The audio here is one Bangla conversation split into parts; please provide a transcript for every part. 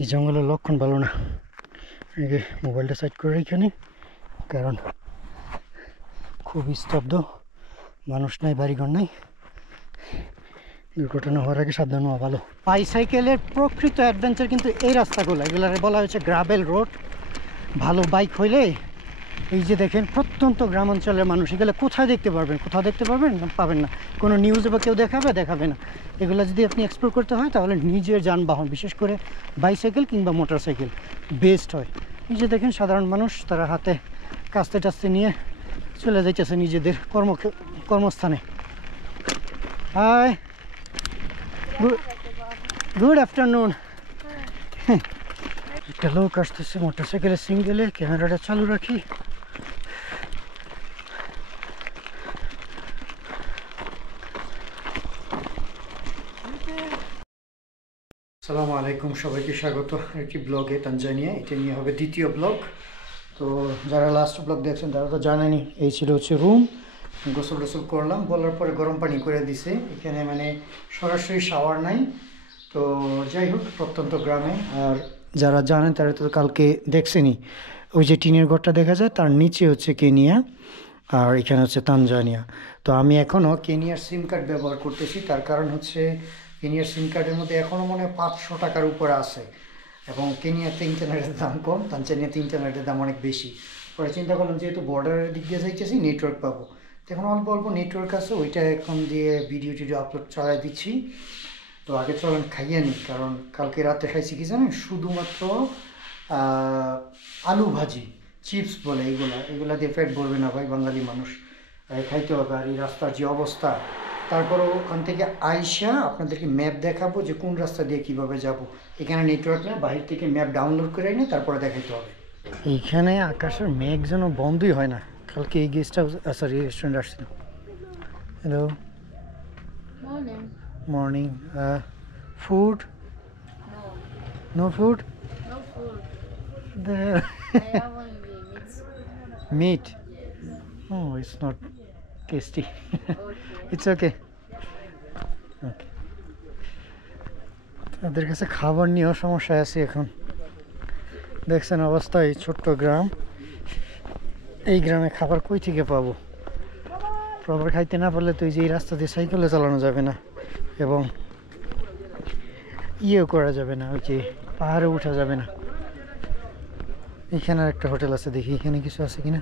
এই জঙ্গলের লক্ষণ ভালো না। আগে মোবাইলটা সাইড করে এখানে, কারণ খুবই স্তব্ধ, মানুষ নাই, বাড়িঘর নাই। দুর্ঘটনা হওয়ার আগে সাবধান হওয়া ভালো। বাইসাইকেলের প্রকৃত অ্যাডভেঞ্চার কিন্তু এই রাস্তাগুলো, এগুলারে বলা হয়েছে গ্রাভেল রোড। ভালো বাইক হইলে এই যে দেখেন প্রত্যন্ত গ্রামাঞ্চলের মানুষ এগুলো কোথায় দেখতে পারবেন, কোথাও দেখতে পারবেন না, পাবেন না। কোনো নিউজে বা কেউ দেখাবে না। এগুলো যদি আপনি এক্সপ্লোর করতে হয় তাহলে নিজের যানবাহন, বিশেষ করে বাইসাইকেল কিংবা মোটরসাইকেল বেস্ট হয়। এই যে দেখেন সাধারণ মানুষ, তারা হাতে কাস্তে টাস্তে নিয়ে চলে যাইতেছে নিজেদের কর্মস্থানে। High, good afternoon. একটা লোক আসতেছে মোটরসাইকেলের সিঙ্গেলে, ক্যামেরাটা চালু রাখি। আসসালামু আলাইকুম, সবাইকে স্বাগত একটি ব্লগে তানজানিয়া। এটা নিয়ে হবে দ্বিতীয় ব্লগ। তো যারা লাস্ট ব্লগ দেখছেন তারা তো জানেনি, এই ছিল হচ্ছে রুম। গোসল টোসল করলাম, বলার পরে গরম পানি করে দিছে। এখানে মানে সরাসরি শাওয়ার নাই। তো যাই হোক, প্রত্যন্ত গ্রামে। আর যারা জানেন তারা তো কালকে দেখছেনই, ওই যে টিনের ঘরটা দেখা যায় তার নিচে হচ্ছে কেনিয়া, আর এখানে হচ্ছে তানজানিয়া। তো আমি এখনও কেনিয়ার সিম কার্ড ব্যবহার করতেছি। তার কারণ হচ্ছে কেনিয়ার সিম কার্ডের মধ্যে এখনও মনে হয় 500 টাকার উপরে আছে, এবং কেনিয়াতে ইন্টারনেটের দাম কম, তানজানিয়াতে ইন্টারনেটের দাম অনেক বেশি। পরে চিন্তা করলাম যেহেতু বর্ডারের দিক দিয়ে যাইতেছি, নেটওয়ার্ক পাবো। তো এখন অল্প অল্প নেটওয়ার্ক আছে, ওইটা এখন দিয়ে ভিডিও টিডিও আপলোড চালাই দিচ্ছি। তো আগে চলেন খাইয়ে নিই, কারণ কালকে রাতে খাইছি কি জানেন, শুধুমাত্র আলু ভাজি, চিপস বলে এগুলা দিয়ে পেট ভরবে না ভাই, বাঙালি মানুষ খাইতে হবে। আর এই রাস্তার যে অবস্থা, তারপরও ওখান থেকে আইসা আপনাদেরকে ম্যাপ দেখাবো যে কোন রাস্তা দিয়ে কীভাবে যাব। এখানে নেটওয়ার্ক নেই, বাহির থেকে ম্যাপ ডাউনলোড করে এনে তারপরে দেখাইতে হবে। এইখানে আকাশের মেঘ যেন বন্ধই হয় না। কালকে এই গেস্ট হাউস, সরি রেস্টুরেন্ট আসছিল। Hello, morning. Food? No. No food? No food. There. I have only meat. Meat? Yes. Oh, it's not tasty. Okay. It's okay. Okay. তাদের কাছে খাবার নিয়েও সমস্যা আছে এখন। দেখছেন অবস্থা, এই ছোট্ট গ্রাম, এই গ্রামে খাবার কই থেকে পাবো? প্রপার খাইতে না পারলে তো এই যে এই রাস্তা দিয়ে সাইকেলে চালানো যাবে না, এবং ইয়েও করা যাবে না, ওই যে পাহাড়ে উঠা যাবে না। এখানে একটা হোটেল আছে, দেখি এখানে কিছু আছে কিনা।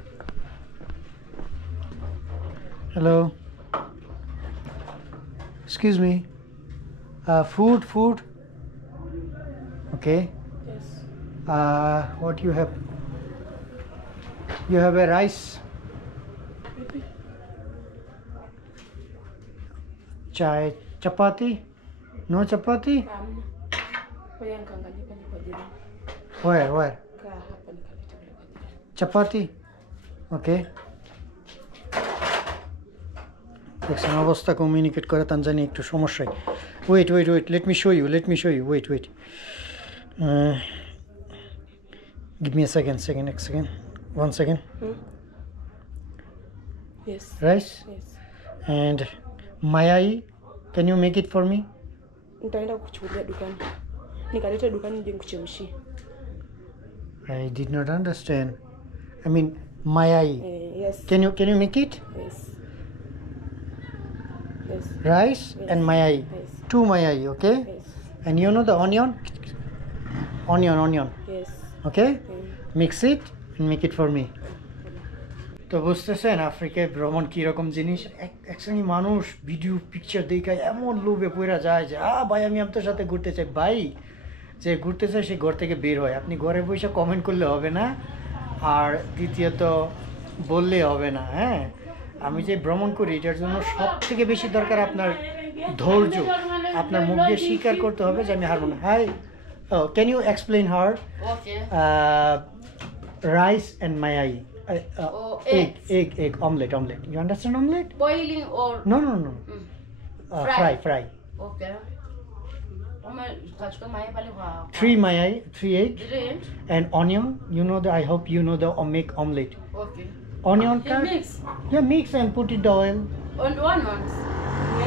Hello, excuse me, food okay. Yes. What you have? You have a rice, chai, chapati? No chapati? Ngoja nikaangalie pale kwa jirani. Where? Kaa hapa nikaleta pale kwa jirani. Chapati? Okay. দেখছেন অবস্থা, কমিউনিকেট করে তানজানিয়া একটু সমস্যায়। Wait, let me show you, wait. Give me a second, 1 second. Yes. Rice Yes. and mayai, can you make it for me? Nitaenda kuchukulia dukani. Nikaleta dukani nje nikuchemshie. I did not understand. I mean mayai. Yes. Can you make it? Yes. Yes. Rice Yes. and mayai. Yes. 2 mayai, okay? Yes. And you know the onion? Yes. Okay? Mix it and make it for me. তো বুঝতেছেন আফ্রিকায় ভ্রমণ কীরকম জিনিস। এক শ্রেণী মানুষ ভিডিও পিকচার দেখে এমন লোভে পড়া যায় যে ভাই আমি আপনার সাথে ঘুরতে চাই। ভাই যে ঘুরতে চায় সে ঘর থেকে বের হয়। আপনি ঘরে বসে কমেন্ট করলে হবে না, আর দ্বিতীয়ত বললে হবে না। হ্যাঁ, আমি যে ভ্রমণ করি এটার জন্য সব থেকে বেশি দরকার আপনার ধৈর্য। আপনার মুখ দিয়ে স্বীকার করতে হবে যে আমি হারবো না। Hi, can you explain her Okay. rice and mayai? Egg, omelette. You understand omelette? Boiling or No. Fry. Fry. Okay. Kachukua mayai pale kwa 3 mayai, 3 egg, Green. and onion. You know I hope you know the make omelette. Okay. Onion You cut. mix Yeah, mix and put it the oil. on one once.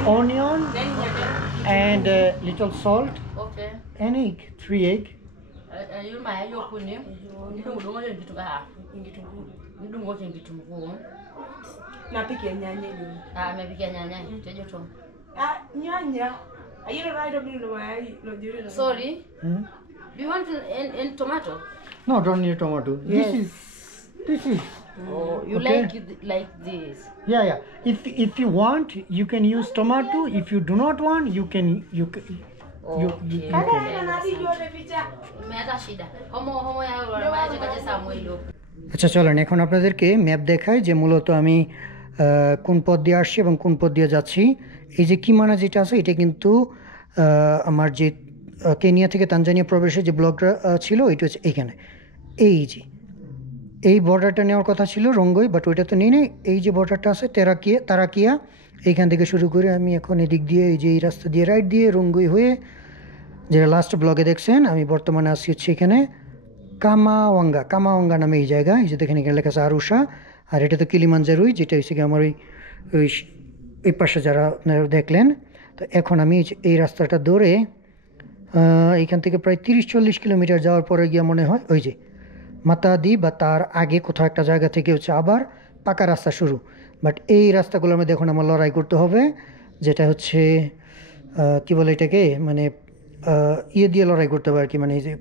Onion Then you can. and little salt Okay. and egg, 3 egg. Yuma yokuni. Ndungu kitu ka. Kitunguu. Ndungu kitunguu. Napika nyanya leo. Amepikia nyanya. Tejo to. Nyanya. You don't write up in the way. No, you don't. Sorry. Hmm? Do you want and tomato? No, don't need tomato. Yes. This is. Oh, you Okay. like it like this. Yeah. If you want, you can use tomato. If you do not want, you can. You Meta shida. Homo ya maji kaje Samuelo. আচ্ছা চলেন এখন আপনাদেরকে ম্যাপ দেখাই যে মূলত আমি কোন পথ দিয়ে আসছি এবং কোন পথ দিয়ে যাচ্ছি। এই যে কিমানা যেটা আছে এটা কিন্তু আমার যে কেনিয়া থেকে তানজানিয়া প্রবেশের যে ব্লকটা ছিল এটা হচ্ছে এইখানে। এই যে এই বর্ডারটা নেওয়ার কথা ছিল রঙ্গই, বাট ওইটা তো নেই নাই। এই যে বর্ডারটা আছে তারাকিয়া এইখান থেকে শুরু করে আমি এখন এদিক দিয়ে এই যে এই রাস্তা দিয়ে রাইট দিয়ে রঙ্গই হয়ে, যেটা লাস্ট ব্লগে দেখছেন, আমি বর্তমানে আসছি হচ্ছে এখানে কামাওয়াঙ্গা নামে এই জায়গা। এই যে দেখেন এখানে লেখা আছে আরুষা, আর এটা তো কিলিমাঞ্জারোই, যেটা হচ্ছে কি আমার ওই পাশে যারা আপনারা দেখলেন। তো এখন আমি এই রাস্তাটা ধরে এইখান থেকে প্রায় 30-40 কিলোমিটার যাওয়ার পরে গিয়ে মনে হয় ওই যে মাতাদি বা তার আগে কোথাও একটা জায়গা থেকে হচ্ছে আবার পাকা রাস্তা শুরু। বাট এই রাস্তাগুলোর মধ্যে এখন আমার লড়াই করতে হবে, যেটা হচ্ছে কি বলে এটাকে, মানে ইয়ে দিয়ে লড়াই করতে হবে আর কি, মানে এই যে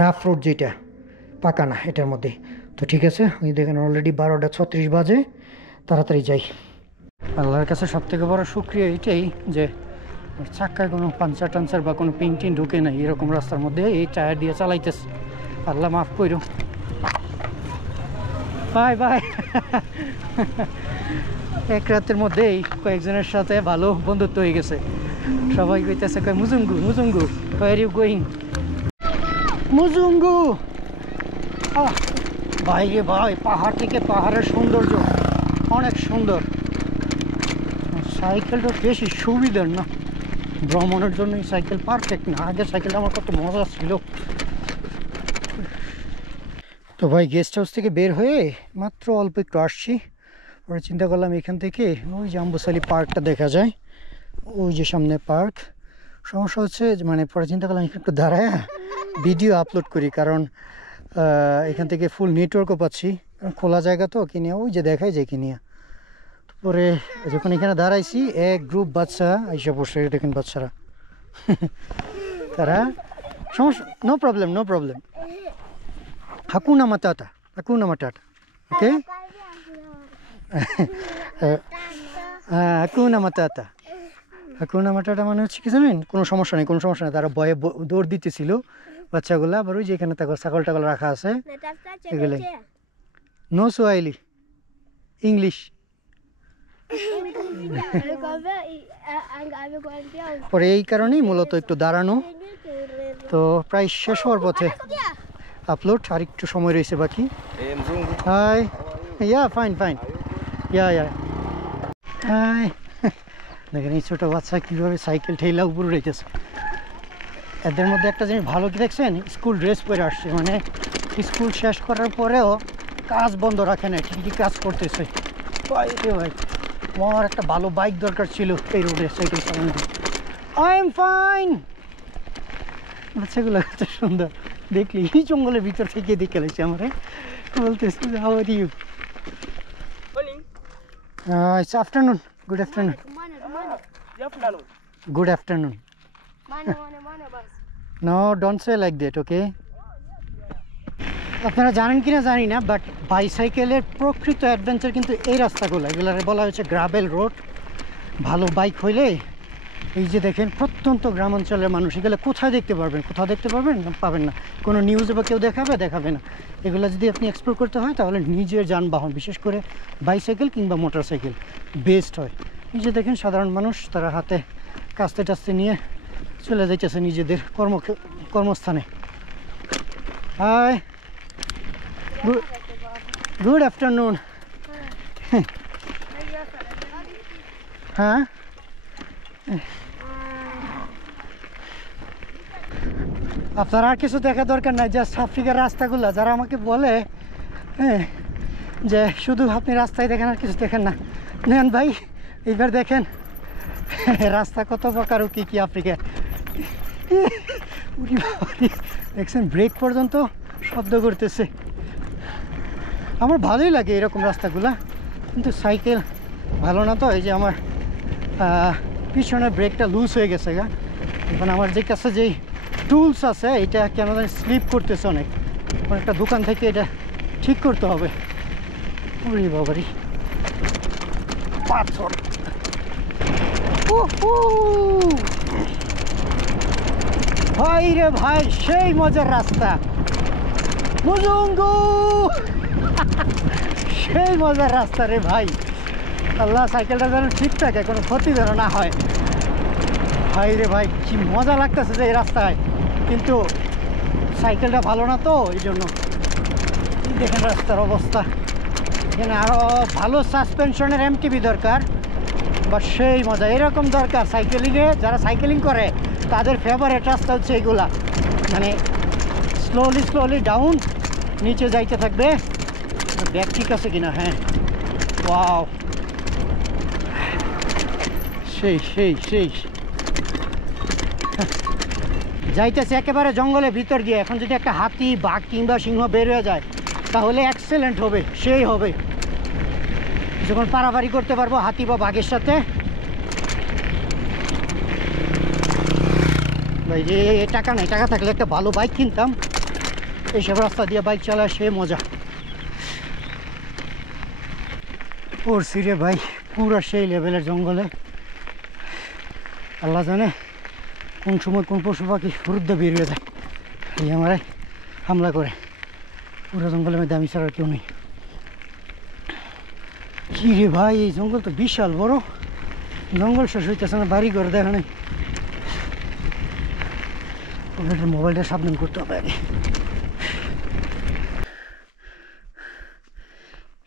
রাফ রোড যেটা পাকা না এটার মধ্যে। তো ঠিক আছে, ওই দেখেন অলরেডি 12:36 বাজে, তাড়াতাড়ি যাই। আল্লাহর কাছে সবথেকে বড় শুকরিয়া এটাই যে চাক্কায় কোনো পাঞ্চার টাঞ্চার বা কোনো পিং টিং ঢুকে নাই এরকম রাস্তার মধ্যে, এই টায়ার দিয়ে চালাইতেছে। আল্লাহ মাফ করো। Bye bye. এক রাতের মধ্যেই কয়েকজনের সাথে ভালো বন্ধুত্ব হয়ে গেছে। সবাই কইতেছে কয় মুজুঙ্গু হোয়ার ইউ গোয়িং মুজুঙ্গু। ভাই রে ভাই, পাহাড় থেকে পাহাড়ের সৌন্দর্য অনেক সুন্দর। সাইকেলটা বেশি সুবিধার না ভ্রমণের জন্য, এই সাইকেল পারফেক্ট না। আগে সাইকেলটা আমার কত মজা ছিল। তো ভাই গেস্ট হাউস থেকে বের হয়ে মাত্র অল্প একটু আসছি, পরে চিন্তা করলাম এখান থেকে ওই যে আম্বুসালি পার্কটা দেখা যায়, ওই যে সামনে পার্ক। সমস্যা হচ্ছে মানে পরে চিন্তা করলাম এখানে একটু দাঁড়ায় ভিডিও আপলোড করি, কারণ এখান থেকে ফুল নেটওয়ার্কও পাচ্ছি, খোলা জায়গা তো কিনিয়া ওই যে দেখাই যায় কিনিয়া। পরে যখন এখানে দাঁড়াইছি এক গ্রুপ বাচ্চা আইসা বসে, দেখেন বাচ্চারা তারা সমস্যা, নো প্রবলেম হাকুনা মাটাটা ওকে। হাকুনা মাটাটা মানে হচ্ছে কি জানেন, কোনো সমস্যা নেই। তারা ভয়ে দৌড় দিতেছিল বাচ্চাগুলো। আবার ওই যে এখানে ছাগল টাগল রাখা আছে এগুলো। No Swahili, English. পরে এই কারণেই মূলত একটু দাঁড়ানো। তো প্রায় শেষ হওয়ার পথে আপলোড, আর একটু সময় রয়েছে বাকি। হাই, ইয়া ফাইন ইয়া হাই। দেখেন এই ছোটো বাচ্চা কীভাবে সাইকেল ঠেলা উপরে রয়েছে। এদের মধ্যে একটা জিনিস ভালো কি দেখছেন, স্কুল ড্রেস পরে আসছে, মানে স্কুল শেষ করার পরেও কাজ বন্ধ রাখে না, ঠিকই কাজ করতেছে। ভাই আমার একটা ভালো বাইক দরকার ছিল এই রোডে সাইকেল চালানো। I am fine. বাচ্চাগুলো কত সুন্দর দেখলি, এই জঙ্গলের ভিতর থেকে দেখে লাগছে আমার। বলতেছে how are you? It's afternoon. Good afternoon. No, don't say like that, okay? আপনারা জানেন কিনা জানি না, বাট বাইসাইকেলের প্রকৃত অ্যাডভেঞ্চার কিন্তু এই রাস্তাগুলো, এগুলো বলা হয়েছে গ্রাভেল রোড। ভালো বাইক হইলে এই যে দেখেন প্রত্যন্ত গ্রামাঞ্চলের মানুষ এগুলো কোথায় দেখতে পারবেন, পাবেন না। কোনো নিউজে বা কেউ দেখাবে না। এগুলো যদি আপনি এক্সপ্লোর করতে হয় তাহলে নিজের যানবাহন, বিশেষ করে বাইসাইকেল কিংবা মোটরসাইকেল বেস্ট হয়। এই যে দেখেন সাধারণ মানুষ তারা হাতে কাস্তে টাস্তে নিয়ে চলে যাইতেছে নিজেদের কর্মস্থানে। High, good afternoon. হ্যাঁ, আপনার আর কিছু দেখা দরকার নাই, জাস্ট আফ্রিকার রাস্তাগুলো। যারা আমাকে বলে হ্যাঁ যে শুধু আপনি রাস্তায় দেখেন আর কিছু দেখেন না, নেন ভাই এইবার দেখেন রাস্তা কত প্রকার, কি আফ্রিকা উরি বাবারে, দেখছেন ব্রেক পর্যন্ত শব্দ করতেছে। আমার ভালোই লাগে এরকম রাস্তাগুলা, কিন্তু সাইকেল ভালো না তো, এই যে আমার পিছনের ব্রেকটা লুজ হয়ে গেছে গা। এখন আমার যে কাছে যেই টুলস আছে এটা কেন জানি স্লিপ করতেছে অনেক, একটা দোকান থেকে এটা ঠিক করতে হবে। উরি বাবারি পাথর, ভাই রে ভাই, সেই মজার রাস্তা মুজুঙ্গু, সেই মজার রাস্তা রে ভাই। আল্লাহ সাইকেলটা যেন ঠিক থাকে, কোনো ক্ষতি যেন না হয়। ভাই রে ভাই, কি মজা লাগতেছে যে এই রাস্তায়, কিন্তু সাইকেলটা ভালো না তো এই জন্য। দেখেন রাস্তার অবস্থা, এখানে আরও ভালো সাসপেনশনের এমটিভি দরকার, বা সেই মজা এরকম দরকার সাইকেলিংয়ে। যারা সাইকেলিং করে তাদের ফেভারিট রাস্তা হচ্ছে এগুলা, মানে স্লোলি স্লোলি ডাউন, নিচে যাইতে থাকবে। ব্যাগ ঠিক আছে কিনা? হ্যাঁ, ওয়াও, সেই সেই সেই যাইতেছে একেবারে জঙ্গলের ভিতর গিয়ে। এখন যদি একটা হাতি, বাঘ কিংবা সিংহ বের হয়ে যায় তাহলে এক্সেলেন্ট হবে, সেই হবে, যখন পারাপারি করতে পারবো হাতি বা বাঘের সাথে। ভাই রে, টাকা নেই, টাকা থাকলে একটা ভালো বাইক কিনতাম। এইসব রাস্তা দিয়ে বাইক চালায় সে মজা। পড়ছি রে ভাই, পুরো সেই লেভেলের জঙ্গলে। আল্লাহ জানে কোন সময় কোন পশু পাখি হুরুদ্দে বেরিয়ে যায়, এই আমারে হামলা করে। পুরো জঙ্গলের মধ্যে আমি ছাড়া কেউ নেই। কি রে ভাই, এই জঙ্গল তো বিশাল বড়, জঙ্গল শেষ হইতেছে না, বাড়ি ঘর দেখা নেই। মোবাইলটা সাবধান করতে হবে আগে।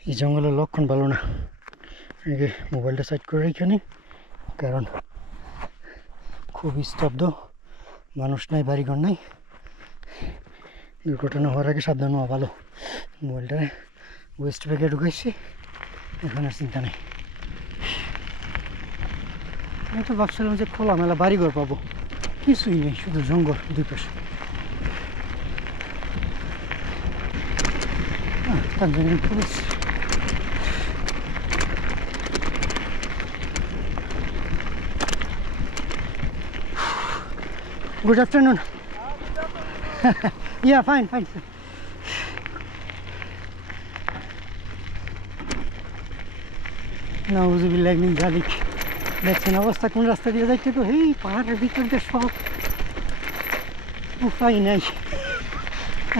এই জঙ্গলের লক্ষণ ভালো না, আগে মোবাইলটা সাইড করে এখানে, কারণ খুব স্তব্ধ, মানুষ নাই, বাড়িঘর নাই। দুর্ঘটনা হওয়ার আগে সাবধান হওয়া ভালো। মোবাইলটা ওয়েস্ট ব্যাগে ঢুকাইছি, এখন আর চিন্তা নেই। আমি তো ভাবছিলাম যে খোলামেলা বাড়িঘর পাবো, কিছুই নেই, শুধু জঙ্গল দুই পাশে। Tanzanian police. Good afternoon. Yeah, fine, fine. নাউজুবিল্লাহি মিন যালিক। দেখছেন অবস্থা কোন রাস্তা দিয়ে যাচ্ছে, তো এই পাহাড়ের ভিতর দিয়ে সব, উপায় নাই।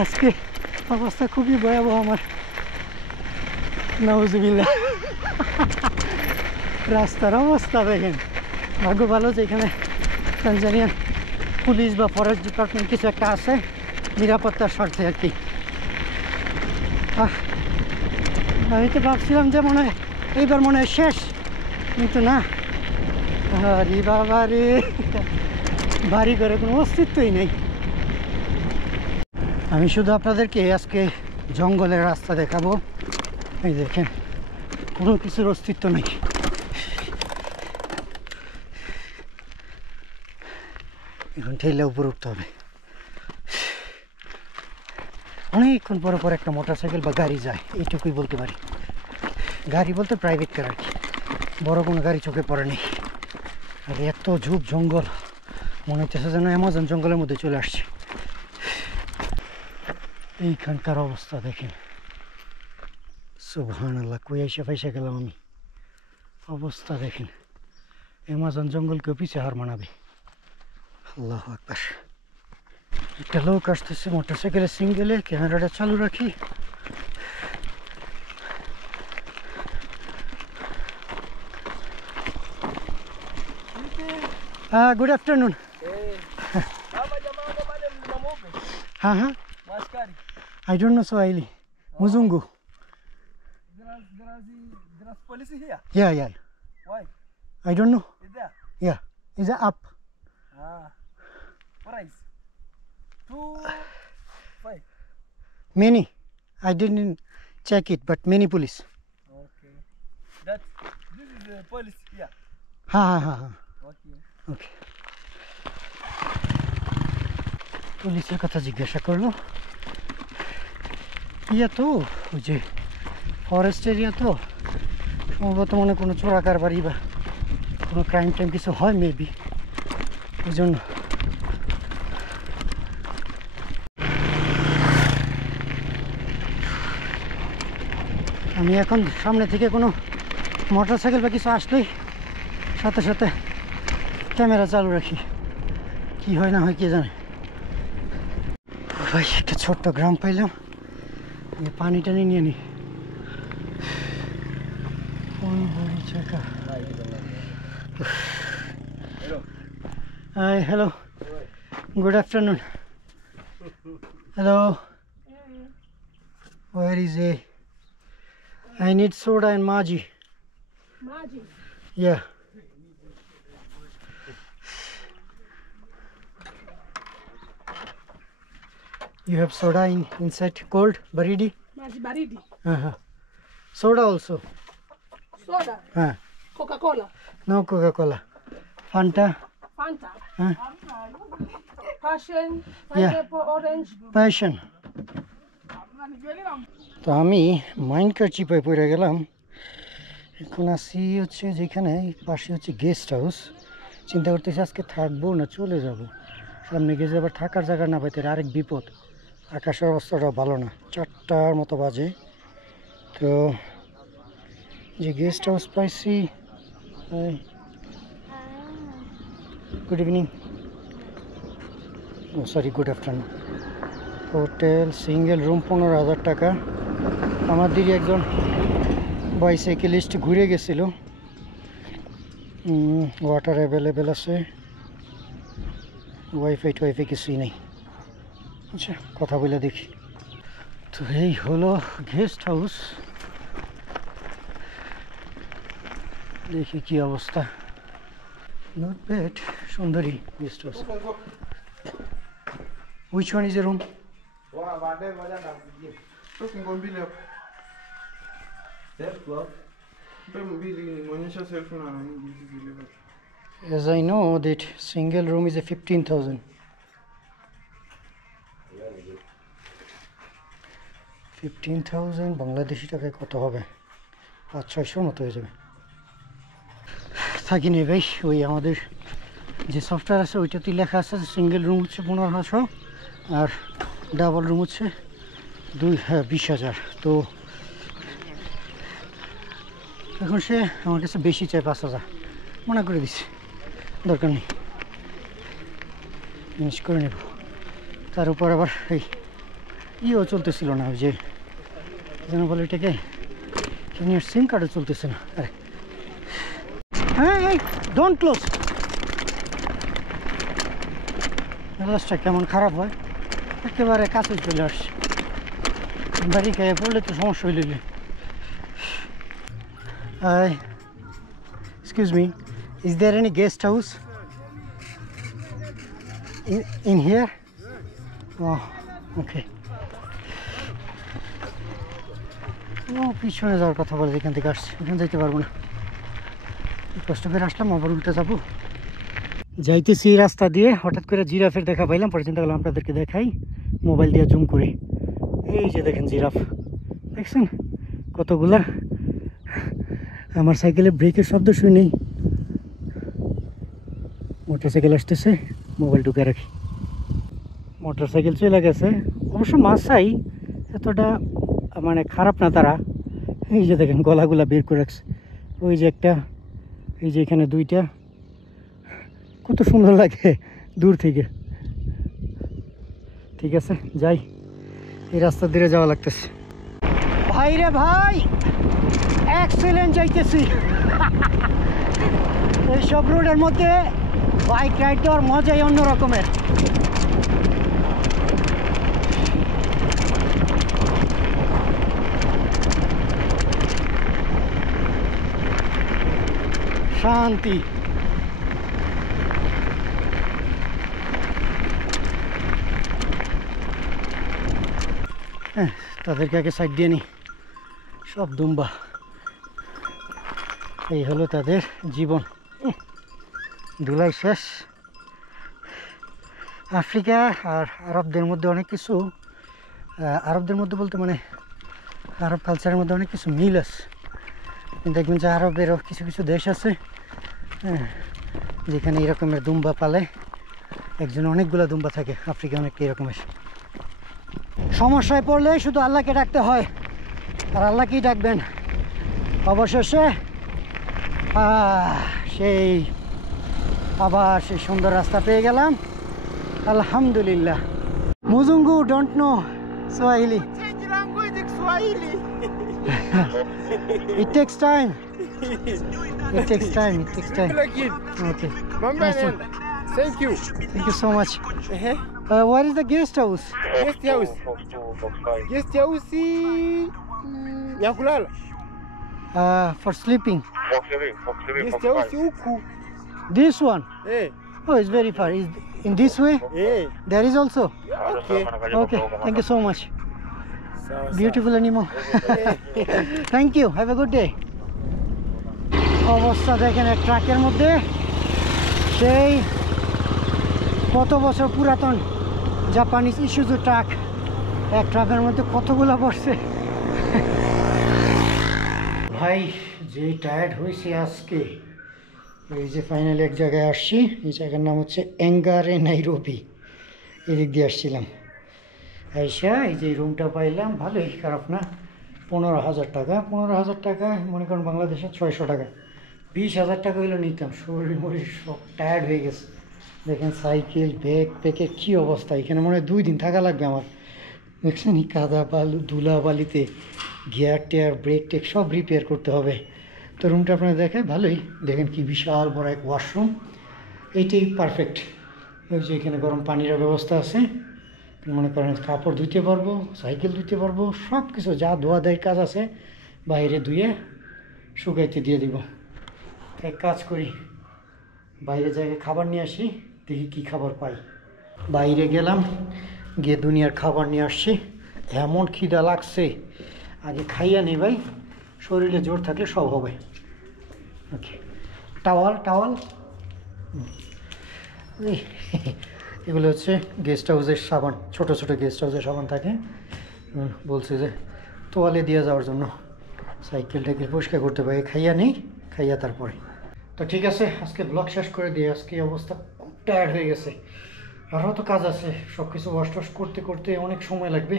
আজকে অবস্থা খুবই ভয়াবহ আমার, নাউজুবিল্লাহ। রাস্তার অবস্থা দেখেন। ভাগ্য ভালো যে এখানে তানজানিয়ান পুলিশ বা ফরেস্ট ডিপার্টমেন্ট কিছু একটা আছে, নিরাপত্তার স্বার্থে আর কি। আমি তো ভাবছিলাম যে মনে হয় এইবার মনে হয় শেষ, কিন্তু না। আরে বাবা রে, বাড়ি ঘরে কোনো অস্তিত্বই নেই। আমি শুধু আপনাদেরকে আজকে জঙ্গলের রাস্তা দেখাবো। এই দেখেন, কোনো কিছুর অস্তিত্ব নেই। এখন ঠেলে উপরে উঠতে হবে। অনেকক্ষণ পর পর একটা মোটরসাইকেল বা গাড়ি যায়, এইটুকুই বলতে পারি। গাড়ি বলতে প্রাইভেট কার আর কি, বড় কোনো গাড়ি চোখে পড়েনি। আর এত ঝোপ জঙ্গল, মনে হচ্ছে যেন অ্যামাজন জঙ্গলের মধ্যে চলে আসছে। এইখানকার অবস্থা দেখেন, সুবহানাল্লাহ, কই এসে ফাইসে গেলাম আমি। অবস্থা দেখেন, অ্যামাজন জঙ্গলকেও পিছে হার মানাবে। আল্লাহু আকবার। একটা লোক আসতেছে মোটরসাইকেলে, সিঙ্গেলে। ক্যামেরাটা চালু রাখি। Good afternoon. Huh? I don't know Swahili. Muzungu. There's police here. Yeah. Why? I don't know. Is there? Yeah. Is it up? Price. 2.5. Many. I didn't check it, but many police. Okay. This is the police here. Ha. Okay. Okay. পুলিশের কথা জিজ্ঞাসা করলো। ইয়া তো ওই যে ফরেস্ট এরিয়া তো সম্ভবত মনে কোনো চোরা কারবারি বা কোনো ক্রাইম টাইম কিছু হয় মেবি, ওই জন্য। আমি এখন সামনে থেকে কোনো মোটর সাইকেল বা কিছু আসলেই সাথে সাথে ক্যামেরা চালু রাখি, কি হয় না হয় কে জানে। ভাই একটা ছোট্ট গ্রাম পাইলাম, পানি টানি নিয়ে নি। Hi, hello. Good afternoon. Hello. Where is a? I need soda and Maggi. Maggi. Yeah. You have soda inside cold, baridi? Maji baridi. Soda also. Soda. Coca-Cola. No Coca-Cola. Fanta. Fanta. Huh? Passion. Yeah. Pineapple. Orange. Passion. তো আমি মাইনকার চিপায় পড়ে গেলাম। এখন আসি হচ্ছে যেখানে পাশে হচ্ছে গেস্ট হাউস। চিন্তা করতেছি আজকে থাকবো না চলে যাব। সামনে গেছে আবার থাকার জায়গা না পাইতে আরেক বিপদ। আকাশের অবস্থাটাও ভালো না, 4টার মতো বাজে। তো যে গেস্ট হাউস পাইছি। Good evening, oh sorry good afternoon. Hotel single room 15,000 টাকা। আমাদেরই একজন বাইসাইকেলিস্ট ঘুরে গেছিল। ওয়াটার অ্যাভেলেবেল আছে, ওয়াইফাই কিছুই নেই। আচ্ছা কথা বলে দেখি। তো এই হলো গেস্ট হাউস, দেখি কি অবস্থা। নট ব্যাড, সুন্দরী guest house. Which one is the room? As I know that single room is a 15,000. 15,000 Bangladeshi টাকায় কত হবে? 500-600 মতো হয়ে যাবে। থাকি নেই ভাই, ওই আমাদের যে সফটওয়্যার আছে ওইটাতেই লেখা আছে সিঙ্গেল রুম হচ্ছে 1500 আর ডাবল রুম হচ্ছে 20,000। তো এখন সে আমার কাছে বেশি চাই, 5,000 মনে করে দিচ্ছি, দরকার নেই, জিনিস করে নেব। তার উপর আবার এই ইও চলতেছিল না, ওই যে যেন বলে এটাকে সিম কার্ডও চলতেছে না। আরে হ্যাঁ এই ডোন্ট ক্লোজ। রাস্তা কেমন খারাপ হয়, একেবারে কাছে চলে আসছে। বাড়ি খেয়ে পড়লে তো সমস্যা হইলে। Excuse me, is there any guest house in here? Oh, okay. পিছনে যাওয়ার কথা বলে এখান থেকে আসছি, এখানে যাইতে পারবো না। কষ্ট করে আসলাম, আবার উল্টে যাবো। যাইতেছি এই রাস্তা দিয়ে, হঠাৎ করে জিরাফের দেখা পাইলাম, পরে চিন্তা করলাম আপনাদেরকে দেখাই মোবাইল দিয়ে জুম করে। এই যে দেখেন জিরাফ, দেখছেন কতগুলা। আমার সাইকেলের ব্রেকের শব্দ শুনেই মোটর সাইকেল আসতেছে, মোবাইল ঢুকে রাখি। মোটর সাইকেল চলে গেছে, অবশ্য মাছাই এতটা মানে খারাপ না তারা। এই যে দেখেন গলাগুলা বের করে রাখছে, ওই যে একটা, এই যে এখানে 2টা, কত সুন্দর লাগে দূর থেকে। ঠিক আছে যাই, এই রাস্তা দিয়ে যাওয়া লাগতেছে। ভাই রে ভাই, এক্সেলেন্ট যাইতেছি। এইসব রোডের মধ্যে বাইক রাইড দেওয়ার মজাই অন্য রকমের। শান্তি। হ্যাঁ, তাদেরকে আগে সাইড দিয়ে নি, সব দুম্বা। এই হলো তাদের জীবন, ধুলাই শেষ। আফ্রিকা আর আরবদের মধ্যে অনেক কিছু, আরবদের মধ্যে বলতে মানে আরব কালচারের মধ্যে অনেক কিছু মিল আছে। দেখবেন যে আরবেরও কিছু কিছু দেশ আছে, হ্যাঁ, যেখানে এরকমের দুম্বা পালে, একজন অনেকগুলো দুম্বা থাকে। আফ্রিকা অনেকটা এরকমের। সমস্যায় পড়লে শুধু আল্লাহকে ডাকতে হয়, আর আল্লাহকেই ডাকবেন। অবশেষে সেই আবার সেই সুন্দর রাস্তা পেয়ে গেলাম, আলহামদুলিল্লাহ। মুজুঙ্গু don't know Swahili. It takes time. It takes time. It takes time. Okay. Nice one. Thank you. Thank you so much. Where is the guest house? Guest house. Guest house ya kulala. For sleeping. Guest house huku. This one. Oh, it's very far. Is in this way? There is also. Okay. Okay. Thank you so much. Sawa. Beautiful animal. Thank you. Have a good day. অবস্থা দেখেন এক ট্রাকের মধ্যে, সেই কত বছর পুরাতন জাপানিজ ইসুজু ট্রাক, এক ট্রাকের মধ্যে কতগুলো বসছে। ভাই যে টায়ার্ড হয়েছি আজকে, এই যে ফাইনালি এক জায়গায় আসছি। এই জায়গার নাম হচ্ছে এঙ্গারে নাইরোবি। এদিক দিয়ে আসছিলাম, আইসা এই যে রুমটা পাইলাম, ভালোই, খারাপ না। 15,000 টাকা। 15,000 টাকা মনে করেন বাংলাদেশে 600 টাকা। 20,000 টাকা হইলে নিতাম। শরীর মরির সব টায়ার্ড হয়ে গেছে। দেখেন সাইকেল, ব্যাগ প্যাকের কী অবস্থা। এখানে মনে হয় 2 দিন থাকা লাগবে আমার। দেখছেন কাদা বালু ধুলা বালিতে গিয়ার টেয়ার ব্রেক টেক সব রিপেয়ার করতে হবে। তো রুমটা আপনারা দেখেন, ভালোই। দেখেন কি বিশাল বড় এক ওয়াশরুম, এইটাই পারফেক্ট। ওই যে এখানে গরম পানির ব্যবস্থা আছে, মনে করেন কাপড় ধুইতে পারবো, সাইকেল ধুইতে পারবো, সব কিছু যা ধোয়া দেয় কাজ আছে বাইরে ধুয়ে শুকাইতে দিয়ে দিব। এক কাজ করি, বাইরে জায়গায় খাবার নিয়ে আসি, দেখি কী খাবার পাই। বাইরে গেলাম, গিয়ে দুনিয়ার খাবার নিয়ে আসছি। এমন খিদা লাগছে, আগে খাইয়া নেই ভাই, শরীরে জোর থাকলে সব হবে। ওকে, টাওয়াল টাওয়াল এগুলো হচ্ছে গেস্ট হাউসের সাবান, ছোট ছোট গেস্ট হাউসের সাবান থাকে। বলছে যে তোয়ালে দিয়ে যাওয়ার জন্য, সাইকেল টাইকেল পরিষ্কার করতে পারি। খাইয়া নেই, খাইয়া তারপরে। তো ঠিক আছে, আজকে ব্লগ শেষ করে দিই। আজকে অবস্থা খুব টায়ার্ড হয়ে গেছে, আরও তো কাজ আছে। সব কিছু ওয়াশ টশ করতে করতে অনেক সময় লাগবে।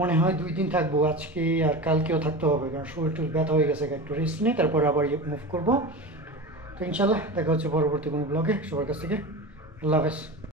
মনে হয় 2 দিন থাকবো, আজকে আর কালকেও থাকতে হবে, কারণ শরীর টুর ব্যথা হয়ে গেছে। একটু রেস্ট নিই, তারপরে আবার মুভ করবো। তো ইনশাল্লাহ দেখা হচ্ছে পরবর্তী কোনো ব্লগে। সবার কাছ থেকে আল্লাহ হাফেজ।